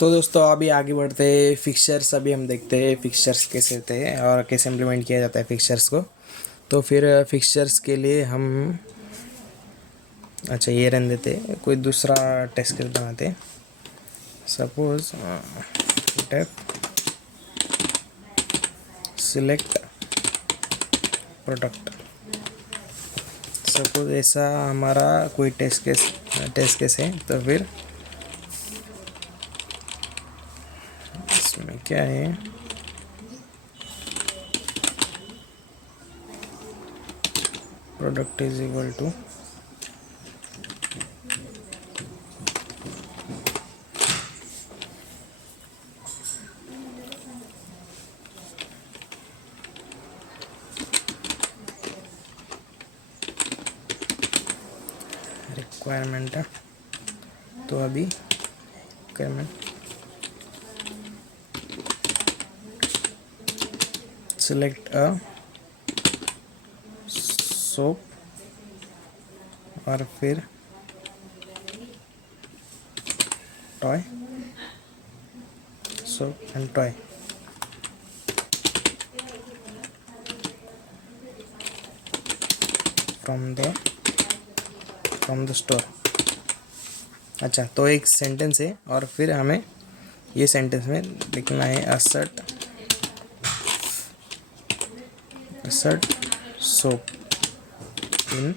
तो दोस्तों अभी आगे बढ़ते हैं फिक्चर्स। अभी हम देखते हैं फिक्चर्स कैसे होते हैं और कैसे इम्प्लीमेंट किया जाता है फिक्चर्स को। तो फिर फिक्चर्स के लिए हम अच्छा ये रहने देते हैं, कोई दूसरा टेस्ट केस बनाते हैं। Suppose tap select product. Suppose ऐसा हमारा कोई टेस्ट केस है। तो फिर इसमें क्या है, product is equal to requirement है। तो अभी रिक्वायरमेंट सिलेक्ट अ सोप और फिर toy soap and toy. From the store. अच्छा, तो एक सेंटेंस है और फिर हमें ये सेंटेंस में लिखना है असर्ट सोप इन।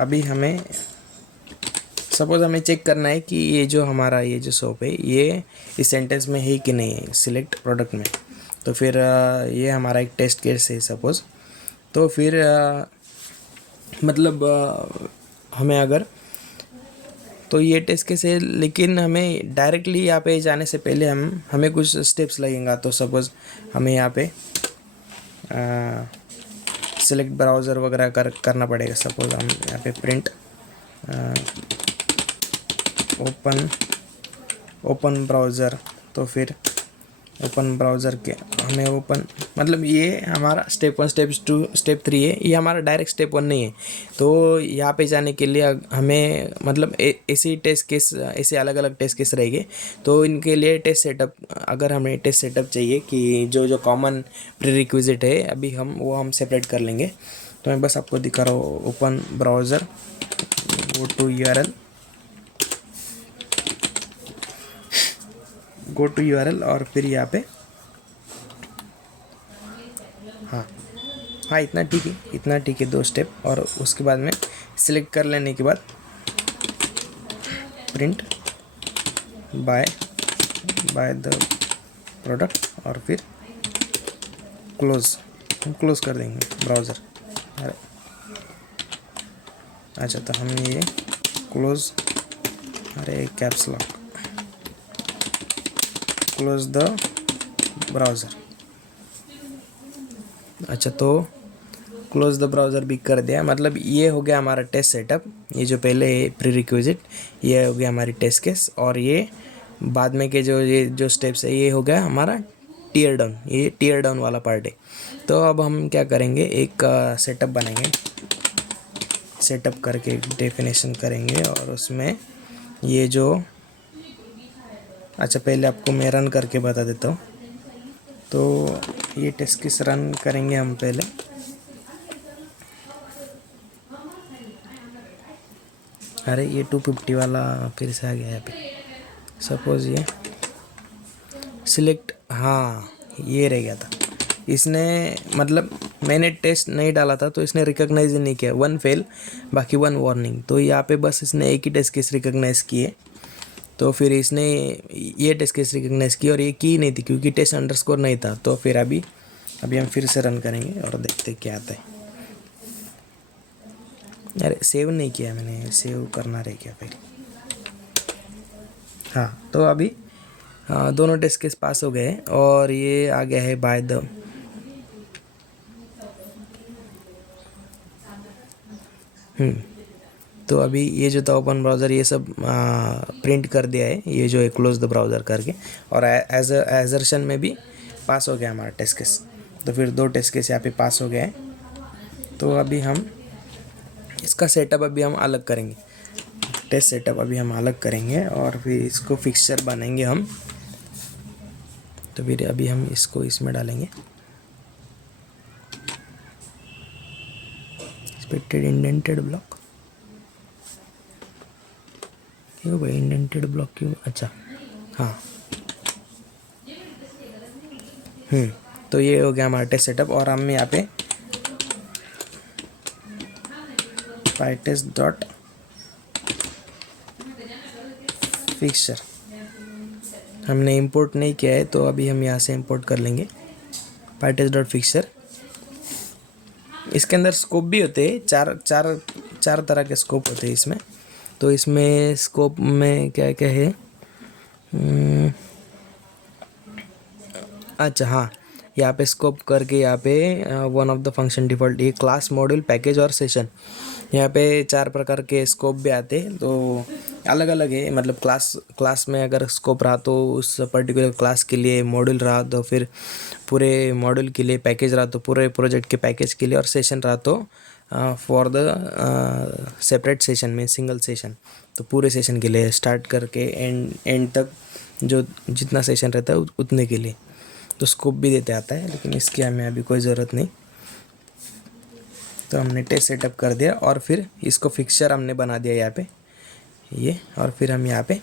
अभी हमें सपोज हमें चेक करना है कि ये जो हमारा ये जो सोप है ये इस सेंटेंस में है कि नहीं है सिलेक्ट प्रोडक्ट में। तो फिर ये हमारा एक टेस्ट केस है सपोज। तो फिर मतलब हमें अगर तो ये टेस्ट केस है, लेकिन हमें डायरेक्टली यहाँ पे जाने से पहले हमें कुछ स्टेप्स लगेंगे। तो सपोज़ हमें यहाँ पे सिलेक्ट ब्राउज़र वगैरह करना पड़ेगा। सपोज़ हम यहाँ पे प्रिंट ओपन ब्राउज़र। तो फिर ओपन ब्राउज़र के हमें ओपन मतलब ये हमारा स्टेप 1 स्टेप 2 स्टेप 3 है। ये हमारा डायरेक्ट स्टेप 1 नहीं है। तो यहाँ पे जाने के लिए हमें मतलब ऐसे टेस्ट केस, ऐसे अलग अलग टेस्ट केस रहेंगे। तो इनके लिए टेस्ट सेटअप, अगर हमें टेस्ट सेटअप चाहिए कि जो कॉमन प्रीरिक्विजिट है अभी हम सेपरेट कर लेंगे। तो मैं बस आपको दिखा रहा हूँ। Open browser, go to URL और फिर यहाँ पे हाँ इतना ठीक है 2 स्टेप। और उसके बाद में सिलेक्ट कर लेने के बाद प्रिंट बाय द प्रोडक्ट और फिर क्लोज कर देंगे ब्राउज़र। अच्छा, तो हम ये close caps lock close the browser. अच्छा, तो क्लोज द ब्राउज़र भी कर दिया। मतलब ये हो गया हमारा टेस्ट सेटअप। ये जो पहले प्रीरिक्विजिट ये हो गया हमारी टेस्ट केस। और ये बाद में के ये जो स्टेप्स है ये हो गया हमारा टीयर डाउन। ये टीयर डाउन वाला पार्ट है। तो अब हम क्या करेंगे, एक सेटअप बनाएंगे। सेटअप करके एक डेफिनेशन करेंगे और उसमें ये जो अच्छा पहले आपको मैं रन करके बता देता हूँ। तो ये टेस्ट केस रन करेंगे हम पहले। अरे ये 250 वाला फिर से आ गया यहाँ पे। सपोज़ ये सिलेक्ट, हाँ ये रह गया था। इसने मतलब मैंने टेस्ट नहीं डाला था तो इसने रिकॉग्नाइज नहीं किया। 1 फेल बाकी 1 वार्निंग। तो यहाँ पे बस इसने एक ही टेस्ट केस रिकॉग्नाइज किए। तो फिर इसने ये टेस्ट केस रिकॉग्नाइज की और ये की नहीं थी क्योंकि टेस्ट अंडरस्कोर नहीं था। तो फिर अभी हम फिर से रन करेंगे और देखते क्या आता है। अरे सेव नहीं किया मैंने, सेव करना रह गया पहले। हाँ, तो अभी दोनों टेस्ट केस पास हो गए और ये आ गया है बाय द तो अभी ये जो था ओपन ब्राउज़र ये सब प्रिंट कर दिया है, ये जो है क्लोज द ब्राउज़र करके। और एजर्शन में भी पास हो गया हमारा टेस्ट केस। तो फिर 2 टेस्ट केस यहाँ पे पास हो गए हैं। तो अभी हम इसका सेटअप अभी हम अलग करेंगे। टेस्ट सेटअप अभी हम अलग करेंगे और फिर इसको फिक्सचर बनाएंगे हम। तो फिर अभी हम इसको इसमें डालेंगे, एक्सपेक्टेड इंडेंटेड ब्लॉक। क्यों भाई इंडेंटेड ब्लॉक क्यों? अच्छा हाँ, तो ये हो गया हमारा टेस्ट सेटअप। और हम यहाँ पे pytest डॉट फिक्सचर हमने इंपोर्ट नहीं किया है, तो अभी हम यहाँ से इंपोर्ट कर लेंगे pytest डॉट फिक्सचर। इसके अंदर स्कोप भी होते हैं, चार तरह के स्कोप होते हैं इसमें। तो इसमें स्कोप में क्या क्या है, अच्छा हाँ, यहाँ पे स्कोप करके यहाँ पे one of the function default, ये क्लास, मॉड्यूल, पैकेज और सेशन, यहाँ पे 4 प्रकार के स्कोप भी आते हैं। तो अलग अलग है, मतलब क्लास में अगर स्कोप रहा तो उस पर्टिकुलर क्लास के लिए, मॉड्यूल रहा तो फिर पूरे मॉड्यूल के लिए, पैकेज रहा तो पूरे प्रोजेक्ट के पैकेज के लिए, और सेशन रहा तो फॉर द सेपरेट सेशन में, सिंगल सेशन, तो पूरे सेशन के लिए स्टार्ट करके एंड तक जो जितना सेशन रहता है उतने के लिए। तो स्कोप भी देते आता है, लेकिन इसकी हमें अभी कोई ज़रूरत नहीं। तो हमने टेस्ट सेटअप कर दिया और फिर इसको फिक्सचर हमने बना दिया यहाँ पे ये। और फिर हम यहाँ पे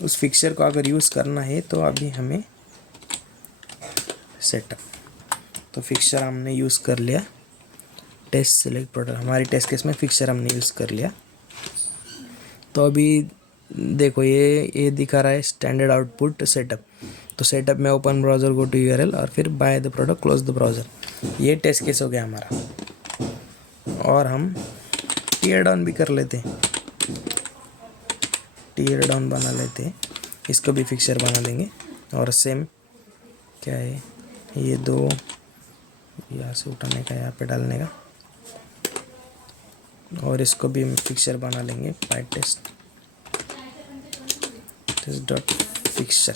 उस फिक्सचर को अगर यूज़ करना है तो अभी हमें सेटअप, तो फिक्सचर हमने यूज़ कर लिया, टेस्ट सेलेक्ट प्रोडक्ट, हमारी टेस्ट केस में फिक्सचर हमने यूज़ कर लिया। तो अभी देखो ये दिखा रहा है स्टैंडर्ड आउटपुट सेटअप। तो सेटअप में open browser, go to URL और फिर buy the product, close the browser. ये टेस्ट केस हो गया हमारा। और हम टीयर डाउन भी कर लेते हैं, टीयर डाउन बना लेते हैं, इसको भी फिक्सचर बना देंगे। और सेम क्या है, ये 2 यहाँ से उठाने का, यहाँ पे डालने का, और इसको भी हम फिक्सचर बना लेंगे, pytest डॉट फिक्सचर,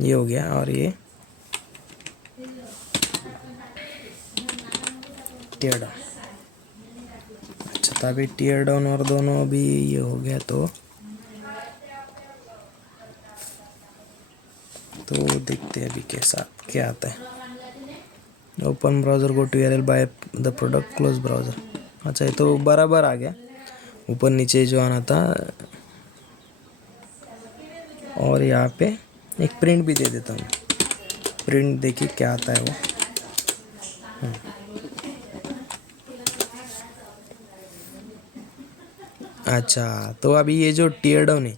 ये हो गया। और ये टीयर डाउन, अच्छा तो अभी टीयर डाउन और दोनों भी ये हो गया। तो देखते हैं अभी कैसा क्या आता है। Open browser, go to URL, buy the product, close browser. अच्छा ये तो बराबर आ गया, ऊपर नीचे जो आना था। और यहाँ पे एक प्रिंट भी दे देता हूँ, प्रिंट देखिए क्या आता है वो। अच्छा तो अभी ये जो टीयर डाउन है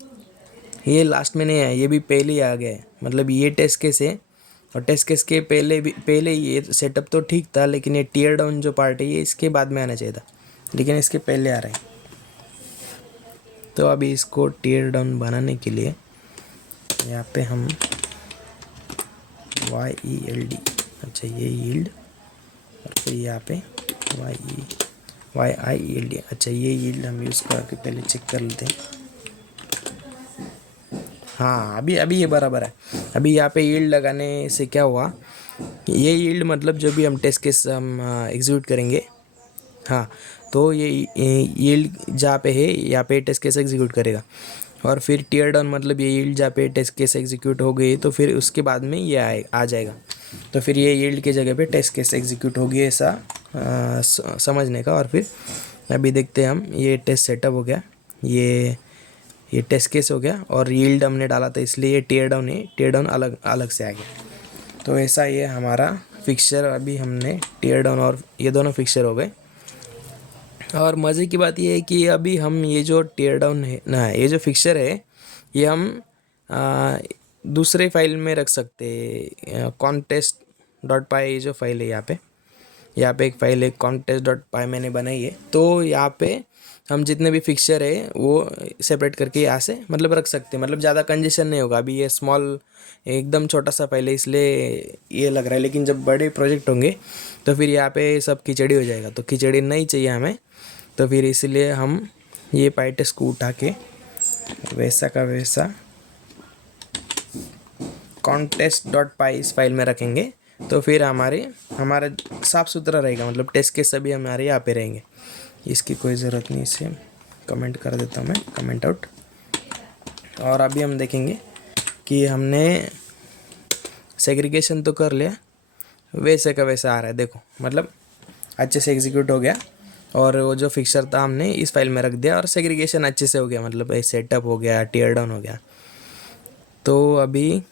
ये लास्ट में नहीं है, ये भी पहले ही आ गया है। मतलब ये टेस्ट केस है, और टेस्ट केस के पहले ये सेटअप तो ठीक था, लेकिन ये टीयर डाउन जो पार्ट है ये इसके बाद में आना चाहिए था, लेकिन इसके पहले आ रहा है। तो अभी इसको टीयर डाउन बनाने के लिए यहाँ पे हम YELD, अच्छा ये यील्ड, और फिर यहाँ पे YIELD, अच्छा ये यील्ड हम यूज़ करके पहले चेक कर लेते हैं। हाँ अभी ये बराबर है। अभी यहाँ पे यील्ड लगाने से क्या हुआ, ये यील्ड मतलब जो भी हम टेस्ट केस हम एग्जीक्यूट करेंगे, हाँ तो ये यील्ड जहाँ पे है यहाँ पे टेस्ट केस एग्जीक्यूट करेगा। और फिर टीयर डाउन मतलब ये यील्ड जहाँ पे टेस्ट केस एग्जीक्यूट हो गई तो फिर उसके बाद में ये आ जाएगा। तो फिर ये यील्ड के जगह पे टेस्ट केस एग्जीक्यूट होगी, ऐसा समझने का। और फिर अभी देखते हैं हम, ये टेस्ट सेटअप हो गया, ये टेस्ट केस हो गया, और यील्ड हमने डाला था इसलिए ये टीयर डाउन है, टीयर डाउन अलग से आ गया। तो ऐसा ये हमारा फिक्सचर, अभी हमने टीयर डाउन और ये दोनों फिक्सचर हो गए। और मज़े की बात ये है कि अभी हम ये जो टीयर डाउन है ना, ये जो फिक्सचर है ये हम दूसरे फाइल में रख सकते हैं। contest.py ये जो फाइल है यहाँ पे एक फाइल है contest.py मैंने बनाई है। तो यहाँ पे हम जितने भी फिक्सचर है वो सेपरेट करके यहाँ से मतलब रख सकते हैं, मतलब ज़्यादा कंजेशन नहीं होगा। अभी ये स्मॉल एकदम छोटा सा फाइल है इसलिए ये लग रहा है, लेकिन जब बड़े प्रोजेक्ट होंगे तो फिर यहाँ पे सब खिचड़ी हो जाएगा, तो खिचड़ी नहीं चाहिए हमें। तो फिर इसलिए हम ये pytest को उठा के वैसा का वैसा contest.py इस फाइल में रखेंगे। तो फिर हमारा साफ़ सुथरा रहेगा, मतलब टेस्ट के सभी हमारे यहाँ पे रहेंगे, इसकी कोई ज़रूरत नहीं इसे। कमेंट कर देता हूँ मैं, कमेंट आउट। और अभी हम देखेंगे कि हमने सेग्रीगेशन तो कर लिया, वैसे का वैसा आ रहा है, देखो मतलब अच्छे से एग्जीक्यूट हो गया। और वो जो फिक्सर था हमने इस फाइल में रख दिया और सेग्रीगेशन अच्छे से हो गया, मतलब सेटअप हो गया, टीयर डाउन हो गया। तो अभी